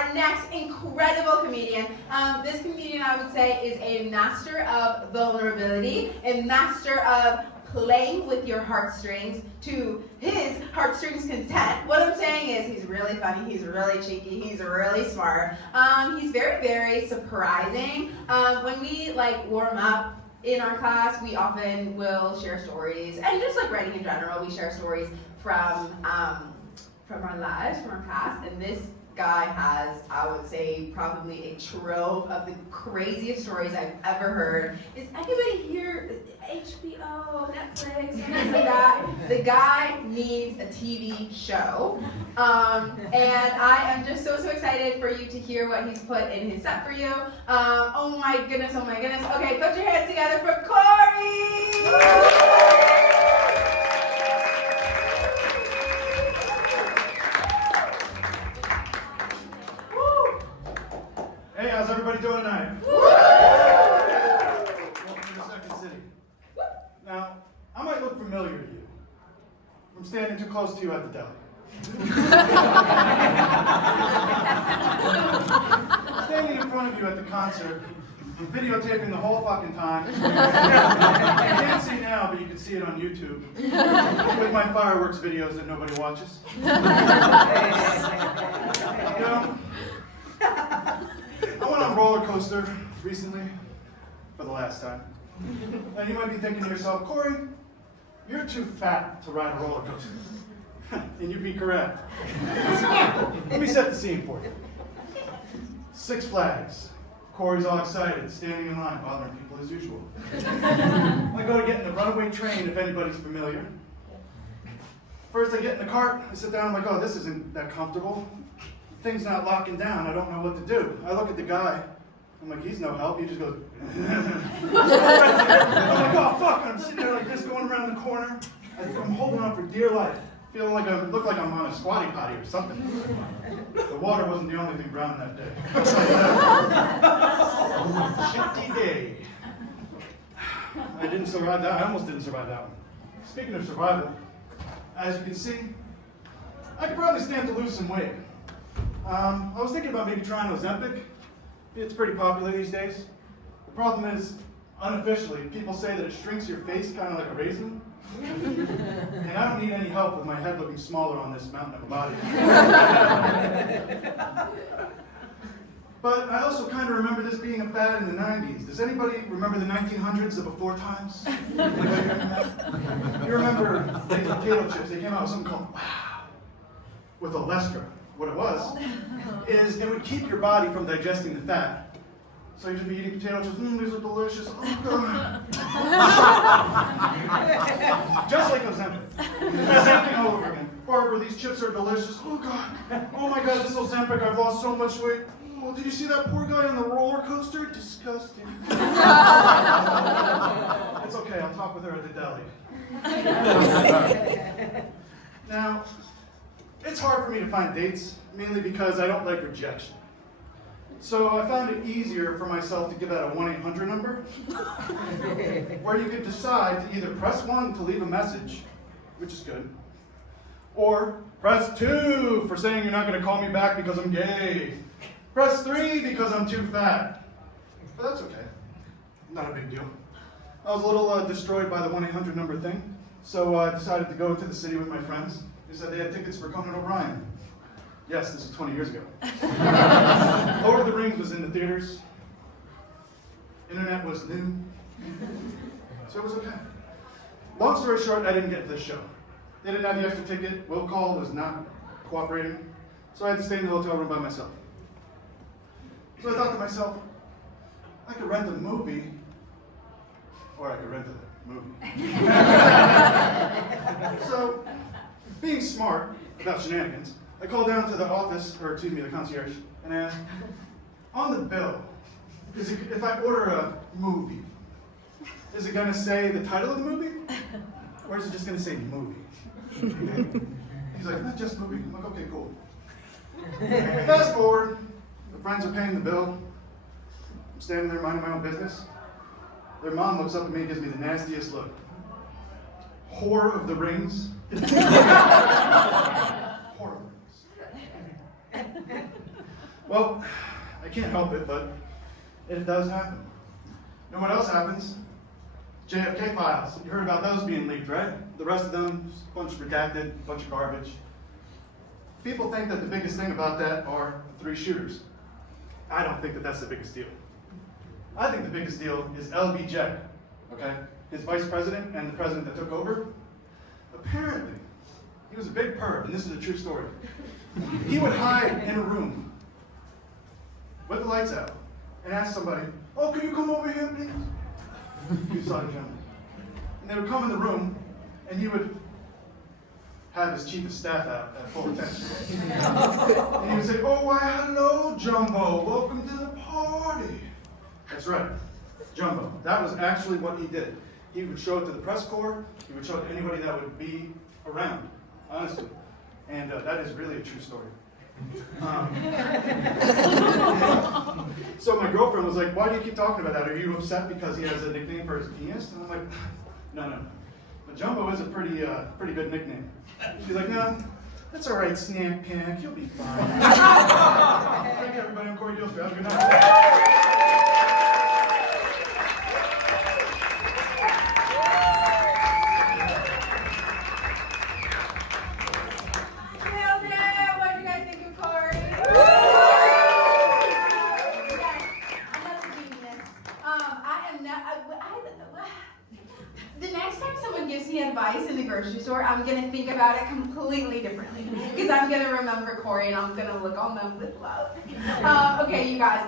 our next incredible comedian. This comedian, I would say, is a master of vulnerability, a master of playing with your heartstrings to his heartstrings content. What I'm saying is he's really funny, he's really cheeky, he's really smart. He's very, very surprising. When we warm up in our class, we often will share stories, and just like writing in general, we share stories from our lives, from our past, and this guy has, I would say, probably a trove of the craziest stories I've ever heard. Is anybody here HBO, Netflix, things like that? The guy needs a TV show. And I am just so excited for you to hear what he's put in his set for you. Oh my goodness. Okay, put your hands together for Cory! Hey, how's everybody doing tonight? Welcome to the Second City. Now, I might look familiar to you. I'm standing too close to you at the deli. Standing in front of you at the concert, videotaping the whole fucking time. You can't see now, but you can see it on YouTube. With my fireworks videos that nobody watches. You know, I went on a roller coaster recently, for the last time. And you might be thinking to yourself, Cory, you're too fat to ride a roller coaster. And you'd be correct. Let me set the scene for you. 6 Flags. Cory's all excited, standing in line, bothering people as usual. I go to get in the runaway train, if anybody's familiar. First I get in the cart, I sit down, I'm like, oh, this isn't that comfortable. Thing's not locking down, I don't know what to do. I look at the guy, I'm like, he's no help, he just goes, I'm like, oh fuck, I'm sitting there like this, going around the corner. I'm holding on for dear life, feeling like I look like I'm on a squatty potty or something. The water wasn't the only thing brown that day. Shitty day. I didn't survive that, I almost didn't survive that one. Speaking of survival, as you can see, I could probably stand to lose some weight. I was thinking about maybe trying Ozempic. It's pretty popular these days. The problem is, unofficially, people say that it shrinks your face kind of like a raisin. And I don't need any help with my head looking smaller on this mountain of a body. But I also kind of remember this being a fad in the 90s. Does anybody remember the 1900s, the before times? You remember the potato chips? They came out with something called Wow, with Olestra. What it was, is it would keep your body from digesting the fat. So you'd just be eating potato chips, these are delicious, oh god. Just like Ozempic. Same thing all over again. Barbara, these chips are delicious, oh god. Oh my god, this Ozempic, I've lost so much weight. Oh, did you see that poor guy on the roller coaster? Disgusting. It's okay, I'll talk with her at the deli. Now, it's hard for me to find dates, mainly because I don't like rejection. So I found it easier for myself to give out a 1-800 number, where you could decide to either press 1 to leave a message, which is good, or press 2 for saying you're not going to call me back because I'm gay. Press 3 because I'm too fat. But that's okay. Not a big deal. I was a little destroyed by the 1-800 number thing, so I decided to go to the city with my friends. They said they had tickets for Conan O'Brien. Yes, this was 20 years ago. Lord of the Rings was in the theaters. Internet was new. So it was okay. Long story short, I didn't get to this show. They didn't have the extra ticket. Will call was not cooperating. So I had to stay in the hotel room by myself. So I thought to myself, I could rent a movie, or I could rent a movie. So, being smart about shenanigans, I called down to the office, or excuse me, the concierge, and asked, on the bill, if I order a movie, is it going to say the title of the movie? Or is it just going to say movie? He's like, not just movie. I'm like, okay, cool. Fast forward, the friends are paying the bill. I'm standing there minding my own business. Their mom looks up at me and gives me the nastiest look. Whore of the Rings. Whore of the Rings. Well, I can't help it, but it does happen. You know what else happens? JFK files. You heard about those being leaked, right? The rest of them, a bunch redacted, a bunch of garbage. People think that the biggest thing about that are the 3 shooters. I don't think that that's the biggest deal. I think the biggest deal is LBJ, okay? His vice president and the president that took over. Apparently, he was a big perv, and this is a true story. He would hide in a room with the lights out and ask somebody, "Oh, can you come over here, please?" You saw the gentleman. And they would come in the room, and he would have his chief of staff out at full attention. And he would say, "Oh, why, hello, Jumbo. Welcome to the party." That's right, Jumbo. That was actually what he did. He would show it to the press corps. He would show it to anybody that would be around, honestly. And that is really a true story. So my girlfriend was like, "Why do you keep talking about that? Are you upset because he has a nickname for his penis?" And I'm like, no. But Jumbo is a pretty good nickname. She's like, "No, that's all right, Snack Pack. You'll be fine." Thank you, everybody. I'm Cory Deelstra. Have a good night. Nailed it! What do you guys think of Cory? Another genius. I am not. The next time someone gives me advice in the grocery store, I'm gonna think about it completely differently because I'm gonna remember Cory and I'm gonna look on them with love. Okay, you guys.